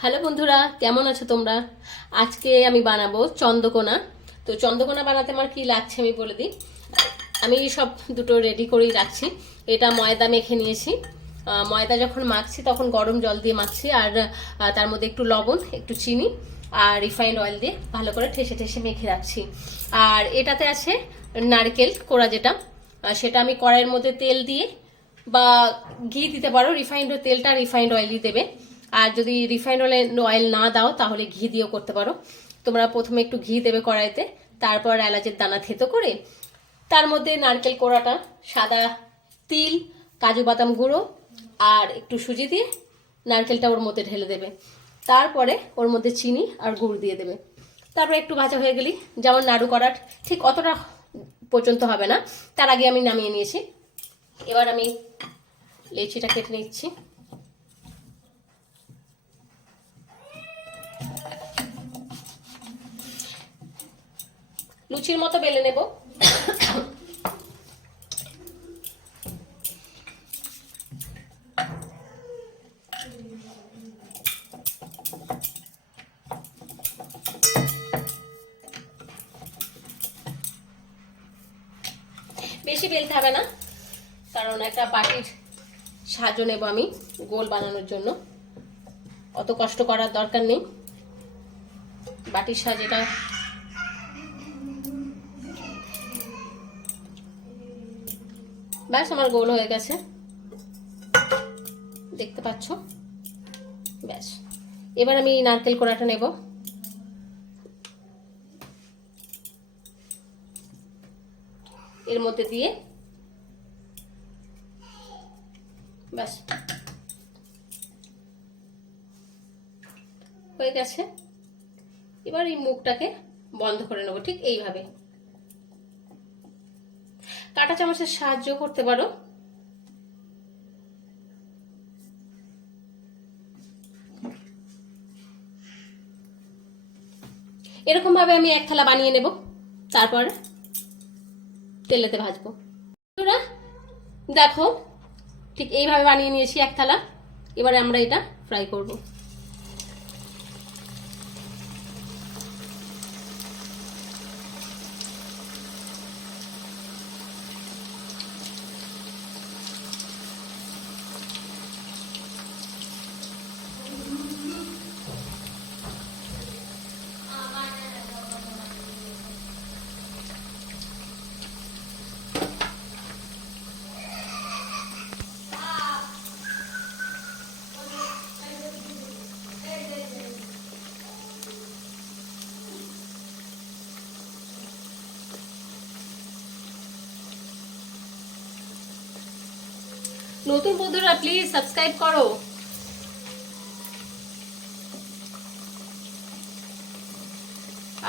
Hello বন্ধুরা, কেমন আছো তোমরা? আজকে আমি বানাবো চন্দ্রকোনা। তো চন্দ্রকোনা বানাতে আমার কি লাগছে আমি বলে দিই। আমি সব দুটো রেডি করেই রাখছি। এটা ময়দা মেখে নিয়েছি। ময়দা যখন মাখছি তখন গরম জল দিয়ে মাখছি, আর তার মধ্যে একটু লবণ, একটু চিনি আর রিফাইন্ড অয়েল দিয়ে ভালো করে ঠেসে ঠেসে মেখে রাখছি। আর এটাতে আছে নারকেল কোড়া, যেটা সেটা আমি কড়াইয়ের মধ্যে তেল দিয়ে বা ঘি দিতে পারো। রিফাইন্ড তেলটা রিফাইন্ড অয়েলই দেবে। আর যদি রিফাইন্ড অয়েল না দাও তাহলে ঘি দিয়েও করতে পারো। তোমরা প্রথমে একটু ঘি দেবে কড়াইতে, তারপর এলাচের দানা থেতো করে তার মধ্যে নারকেল কোড়াটা, সাদা তিল, কাজু বাদাম গুঁড়ো আর একটু সুজি দিয়ে নারকেলটা ওর মধ্যে ঢেলে দেবে। তারপরে ওর মধ্যে চিনি আর গুড় দিয়ে দেবে। তারপর একটু ভাজা হয়ে গেলেই, যেমন নাড়ু করার ঠিক অতটা পর্যন্ত হবে না, তার আগে আমি নামিয়ে নিয়েছি। এবার আমি লেচিটা কেটে নিচ্ছি। লুচির মতো বেলে নেব। বেশি বেলতে হবে না, কারণ একটা বাটির সাহায্য নেব আমি গোল বানানোর জন্য। অত কষ্ট করার দরকার নেই, বাটির সাহায্যটা ব্যাস আমার গোল হয়ে গেছে, দেখতে পাচ্ছ। ব্যাস, এবার আমি নারকেল কোড়াটা নেব। এর মধ্যে দিয়ে ব্যাস হয়ে গেছে। এবার এই মুখটাকে বন্ধ করে নেবো ঠিক এইভাবে। কাঁটা চামচের সাহায্য করতে পারো। এরকম ভাবে আমি এক থালা বানিয়ে নেব, তারপর তেলেতে ভাজবো। দেখো, ঠিক এইভাবে বানিয়ে নিয়েছি এক থালা। এবারে আমরা এটা ফ্রাই করব। নতুন বন্ধুরা প্লিজ সাবস্ক্রাইব করো।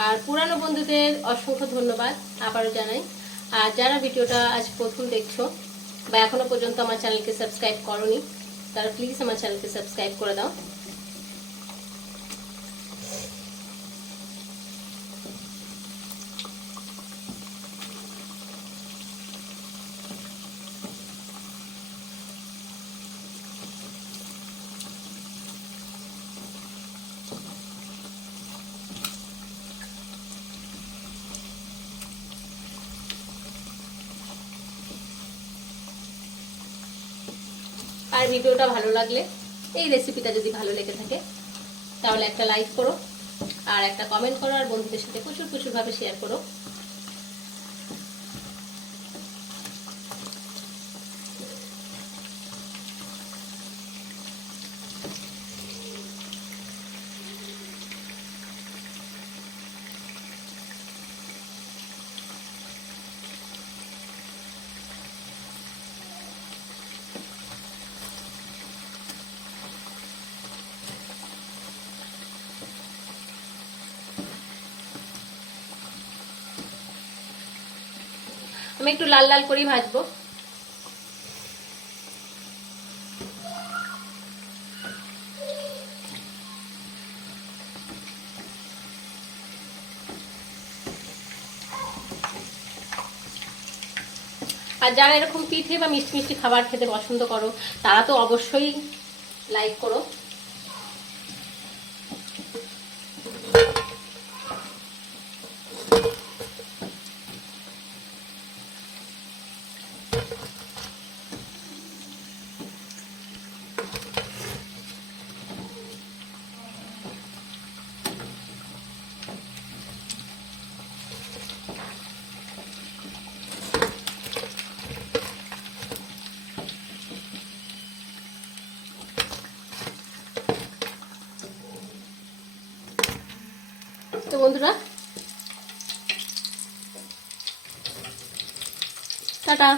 আর পুরানো বন্ধুদের অসংখ্য ধন্যবাদ আবারও জানাই। আর যারা ভিডিওটা আজ প্রথম দেখছো বা এখনো পর্যন্ত আমার চ্যানেলকে সাবস্ক্রাইব করোনি, তারা প্লিজ আমার চ্যানেলকে সাবস্ক্রাইব করে দাও। আর ভিডিওটা ভালো লাগলে, এই রেসিপিটা যদি ভালো লেগে থাকে, তাহলে একটা লাইক করো আর একটা কমেন্ট করো, আর বন্ধুদের সাথে প্রচুর ভাবে শেয়ার করো। আমি একটু লাল লাল করেই ভাজবো। আর যারা এরকম পিঠে বা মিষ্টি মিষ্টি খাবার খেতে পছন্দ করো, তারা তো অবশ্যই লাইক করো। তো বন্ধুরা, টাটা।